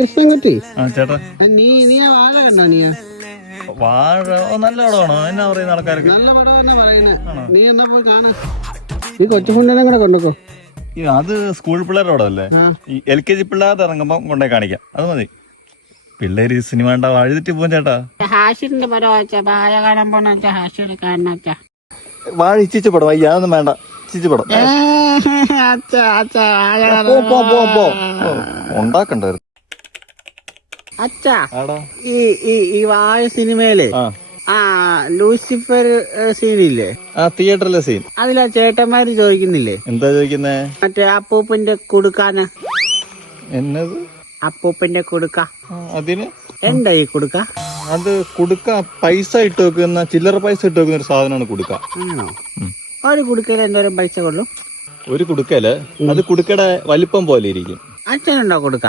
കൃഷ്ണൻകുട്ടി ചേട്ടാ നീ വാഴ കണ്ടോ? നീ വാഴ നല്ല പടമാണോ? എന്നാ പറയുന്ന ആൾക്കാരൊക്കെ നല്ല പടം പറയുന്നത്. നീ എന്നാ പോയി കാണാ. നീ കൊച്ചുമുണ്ടനെ കൂടെ കൊണ്ടുക്കോ. അത് സ്കൂൾ പിള്ളേരുടെ പടമല്ലേ? ഈ LKG പിള്ളേരുടെ ഇറങ്ങുമ്പോ കൊണ്ടേ കാണിക്കാം, അത് മതി. പിള്ളേര് സിനിമ ഉണ്ടാ വഴുതിട്ട് പോകും ചേട്ടാ. ഹാഷിറിന്റെ പടം വാഴ കാണാൻ പോണ ഹാഷിർ കാണാ. വാഴ ഇച്ചിച്ച് പടം അതൊന്നും വേണ്ട, ഇച്ചിച്ച് പടം ഉണ്ടാക്കണ്ടായിരുന്നു. അച്ഛാ ഈ വാഴ സിനിമയില് ലൂസിഫർ സീനില്ലേ? തിയേറ്ററിലെ സീൻ. അതിലാ ചേട്ടന്മാര് ചോദിക്കുന്നില്ലേ? എന്താ ചോദിക്കുന്നേ? മറ്റേ അപ്പൂപ്പന്റെ കൊടുക്കാന്. എന്നത്? അപ്പൂപ്പന്റെ കൊടുക്ക. അതിന് എന്താ ഈ കൊടുക്ക? അത് കുടുക്ക പൈസ ഇട്ട് വെക്കുന്ന, ചില്ലറ പൈസ ഇട്ട് വെക്കുന്ന ഒരു സാധനമാണ് കുടുക്ക. ആണോ? ഒരു കുടുക്കയിൽ എന്തോരം പൈസ കൊള്ളും? ഒരു കുടുക്കയില് അത് കുടുക്കയുടെ വലിപ്പം പോലെ ഇരിക്കും. അച്ഛനുണ്ടോ കൊടുക്ക?